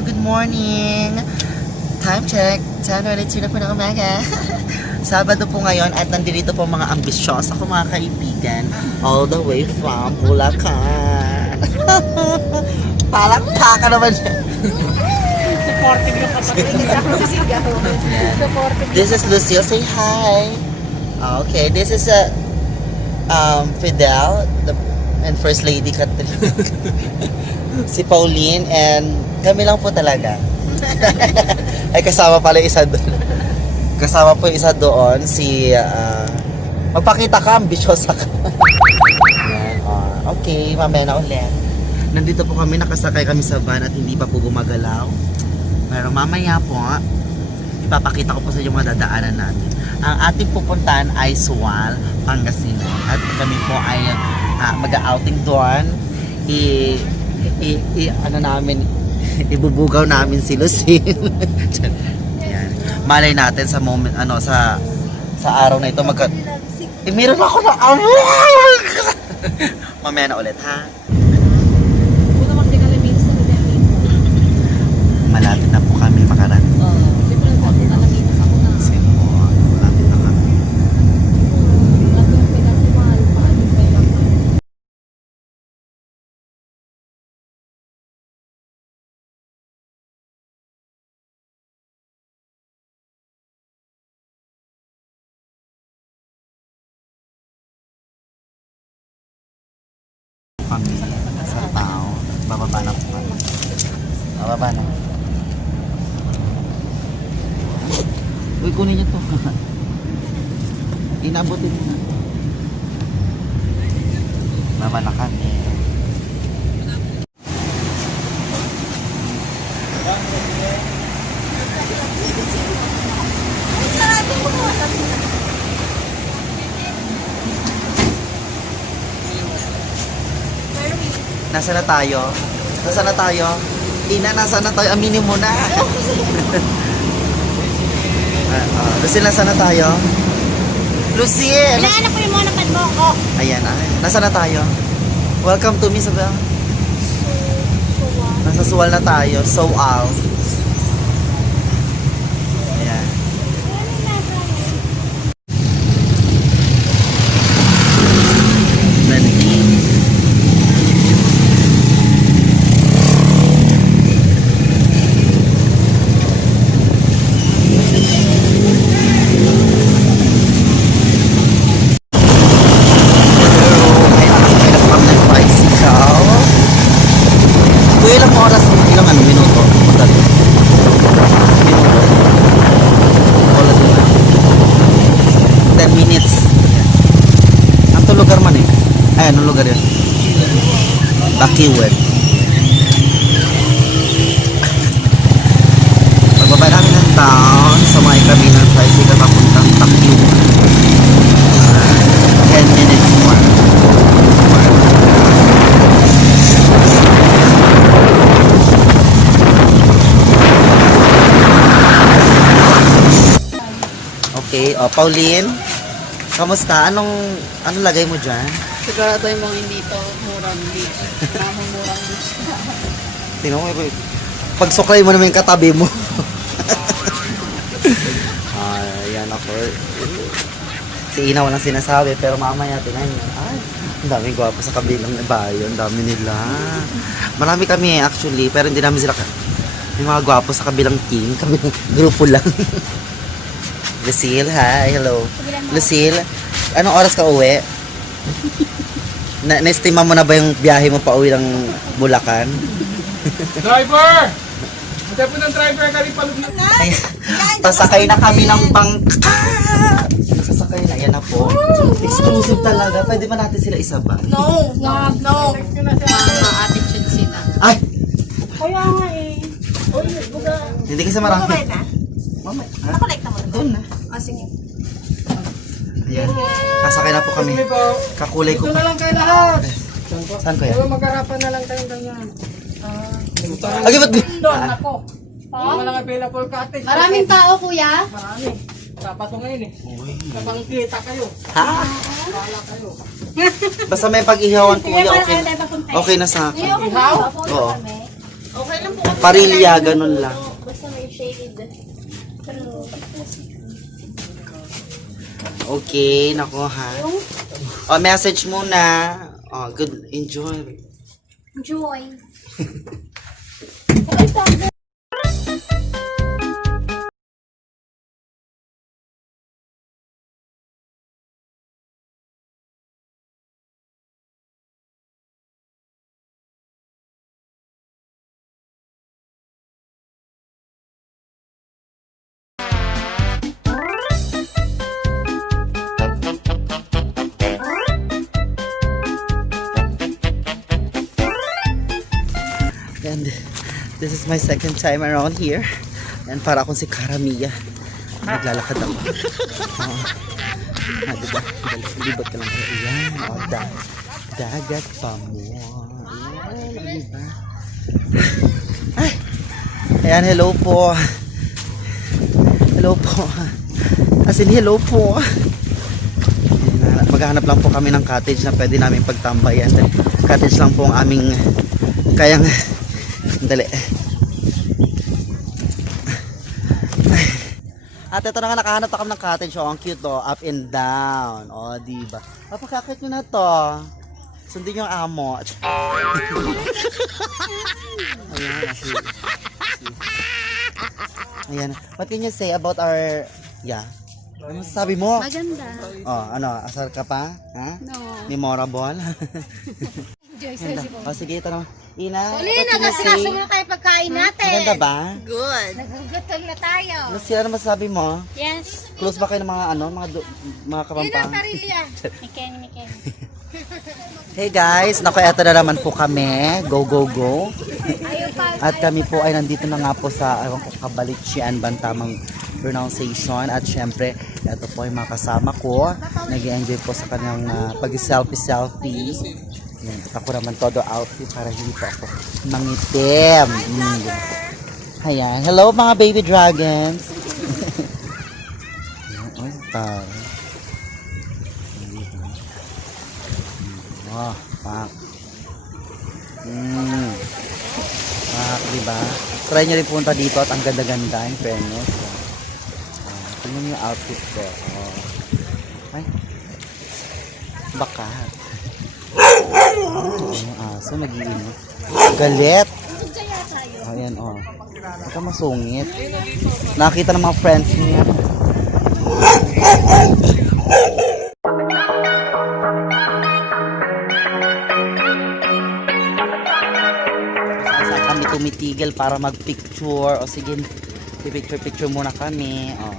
good morning. Time check, 10:22 na po ng umaga. Sabado po ngayon at nandito po mga ambisyosa ko mga kaibigan. All the way from Bulacan. Parang kaka naman siya. Supportive yung kapatid. Hindi ako sisigaw. Supportive. This is Lucille, say hi. Okay, this is Fidel and First Lady Catherine. Si Pauline and kami lang po talaga. Ay kasama pala isa doon. Kasama po isa doon si magpakita ka, ambisyosa ka. Yan, okay, mamaya na ulit. Nandito po kami, nakasakay kami sa van at hindi pa po gumagalaw. Pero mamaya po, ipapakita ko po sa inyo mga dadaanan natin. Ang ating pupuntahan ay Sual, Pangasinan. At kami po ay mag-outing doon. Ibubugaw namin si Lucille. Yan. Malay natin sa moment, sa araw na ito meron ako na mamaya na ulit, ha? Malapit na po kami makarating. Malapit na kami. Kami sa tao. Bababa na po kami. Bababa na. Uy, kunin niyo to. Inabutin mo na. Baba na kami. Nasa na tayo? Nasa na tayo? Ina, nasa na tayo? Aminin mo na. Lucille, nasa na tayo? Lucille! Hinahanap ko yung mga napadmo ko. Ayan, nasa na tayo? Welcome to Miss Abel. Nasa Sual na tayo. Sual. Ayan. Minuto. Punta doon. Minuto. Wala doon na. 10 minutes. Ang to lugar man eh. Ay, anong lugar yun? Bakiwet. Pagbaba namin ng town, sumakay kami ng tricycle papuntang Bakiwet. 10 minutes more. Okay, Pauline, kamusta? Anong lagay mo dyan? Sigurado yung mga hindi to murang beach. Murang beach. Tingnan mo, pag suklay mo naman yung katabi mo. Yan ako. Si Ina walang sinasabi, pero mamaya tingnan nyo. Ay, ang daming gwapo sa kabilang bayo. Ang dami nila. Marami kami actually, pero hindi namin sila. May mga gwapo sa kabilang team. Kabilang grupo lang. Lucille, hi, hello. Lucille, anong oras ka uwi? Na-estima mo na ba yung biyahe mo pa uwi ng Bulacan? Driver! Matay po ng driver, galing palug na. Pasakay na kami ng bangka! Sasakay na, yan na po. Exclusive talaga. Pwede ba natin sila isabay? No. Mga attitude sila. Ay! Kaya nga eh. Uy, buga. Hindi kasi marami. Mamay na? Mamay. Nakolekta mo na. Doon na. Sige. Ayan. Sasakay na po kami. Sige po. Kakulay ko Ito na pa. lang kayo lahat. Saan ko yan? Pero mag-harapan na lang tayong ganyan. Ay, ba't Doon, ako. Wala lang available cottage. Maraming tao, kuya. Marami. Dapat ko ngayon eh. Kapang kita kayo. Ha? Wala kayo. Basta may pag-ihawan kuya, okay. Okay na sa akin. Okay, Oo. okay lang po kami. Parilya, ganun lang. Basta may shade. Pero, Okay, nako ha. Oh, message muna. Oh, good, enjoy. joy. And this is my second time around here. And para akong si Karamia. Naglalakad ako. Diba? Libot ka lang. Ayan. Oh, dagat pa mo. Ayan. Diba? Ay. Ayan, hello po. Hello po. As in, hello po. Ayan, maghahanap lang po kami ng cottage na pwede namin pagtambayan. Cottage lang po ang aming kayang dali. At ito na nga, nakahanap ako ng cottage. Oh, ang cute to. Up and down. Oh, diba? Papakakit nyo na to. Sundin yung amo. Ayan. Ayan. What can you say about our... Yeah. Ano sabi mo? Maganda. Oh, ano? Asar ka pa? Ha? No. Memorable? Enjoy Ganda. Oh, sige, ito na. Ina, Ulina, kasi mo kayo pagkain natin. maganda ba? Good. Nagugutom na tayo. Ano sila na masabi mo? Yes. Close ba kayo ng mga ano, mga kapampang? Parilya. Miken. Hey guys, naku, eto na naman po kami. Go, go, go. At kami po ay nandito na nga po sa, ewan ko, Kabalichian, bantamang pronunciation. At syempre, eto po yung mga kasama ko. Nag-enjoy po sa kanyang pag-selfie-selfie. Yan, at ako naman todo outfit para hindi po ako mangitim. Ayan. Hello mga baby dragons. Ayan, tao. Oh, pak. Pak, diba? Try nyo rin punta dito at ang ganda-ganda, in fairness. Tingnan yung outfit ko. Oh. Ay. Bakat. Yung aso, nag-iinit. Galit. Ayan, oh. Baka masungit. Nakita ng mga friends niya. Saan kami tumitigil para mag-picture. O sige, picture muna kami. Oh.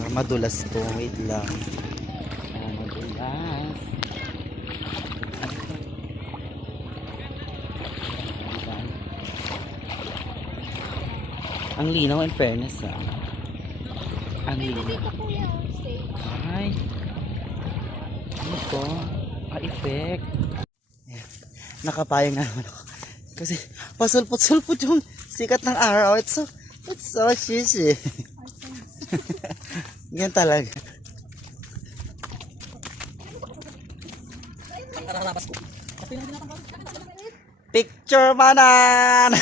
Para madulas to. Wait lang. Oh, madulas. Ang linaw, in fairness, ah. Ang linaw. Ay. Ano to? Effect. Ayan. Nakapayang na naman ako. Kasi, pasulpot-sulpot yung sikat ng araw. It's so shishi. Yan talaga. Picture manan!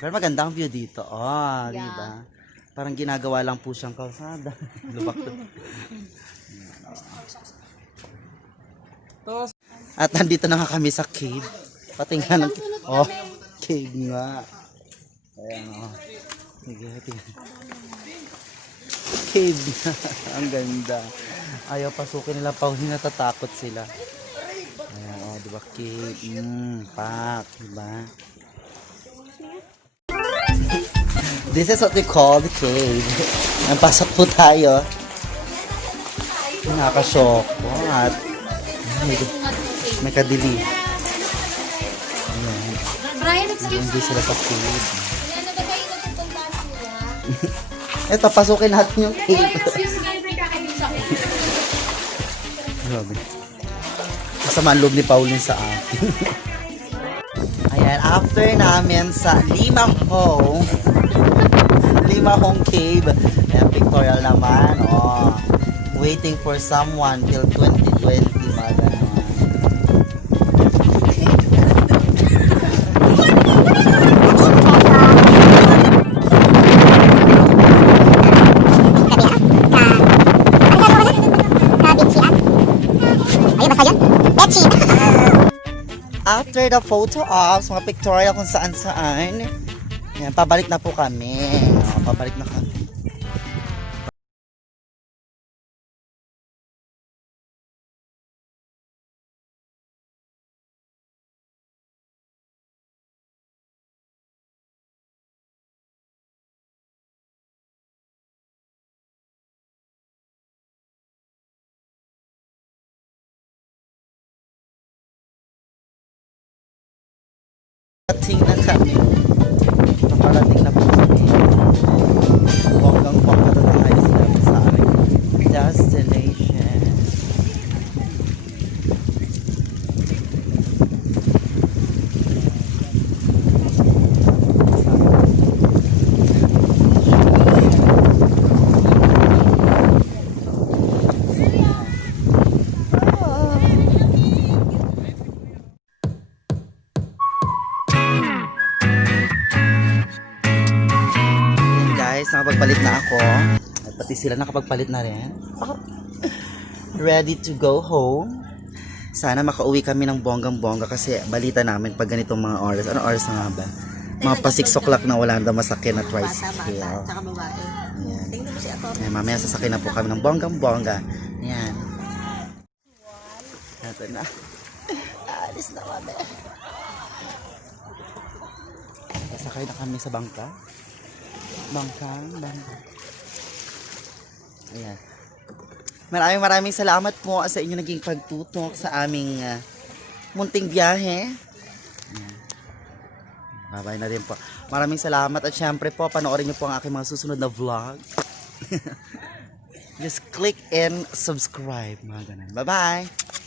Pero maganda ang view dito. Oh, yeah. Diba? Parang ginagawa lang po siyang kalsada. Lubak to. At nandito na nga kami sa cave. Patingnan ng... Oh, cave nga. Ayan, oh. Sige, tingnan. Cave nga. Ang ganda. Ayaw pasukin nila pa. Natatakot sila. Ayan, oh, diba? Cave. Pak. Diba? This is what we call the cave. Pasok po tayo. Nakaka-shock. At may kadili. Ayan. Brian, excuse Hindi sila sa cave. Ano ba kayo nagpupuntahan sila? Eto, pasukin natin yung cave. Excuse me, may kakainin sa akin. Grabe. Masama ang loob ni Pauline sa akin. Ayan, after namin sa Limahong Cave. Ayan, pictorial naman. Oh, waiting for someone till 2020. Mga ganon. after the photo ops, mga pictorial kung saan-saan, yan, pabalik na po kami. Pabalik na kami. Nakarating na kami. Nakarating na po kami. Bonggang-bongga na tayo sa aming destination. Ayan guys, nakapagpalit na ako. At pati sila nakapagpalit na rin. Ready to go home. Sana makauwi kami ng bonggang-bongga kasi balita namin pag ganitong mga oras. Anong oras na nga ba? Mga pa 6 o'clock na wala daw masakyan na tricycle. Tsaka babae. Ayan. Tingnan mo si Ato. Ayan, mamaya sasakyan na po kami ng bonggang-bongga. Ayan. Ito na. Alis na kami. Sasakay na kami sa bangka. Bangka. Ayan. Maraming salamat po sa inyo naging pagtutok sa aming munting biyahe. Ayan. Bye-bye na rin po. Maraming salamat at syempre po, panoorin niyo po ang aking mga susunod na vlog. Just click and subscribe. Mga ganun. Bye-bye!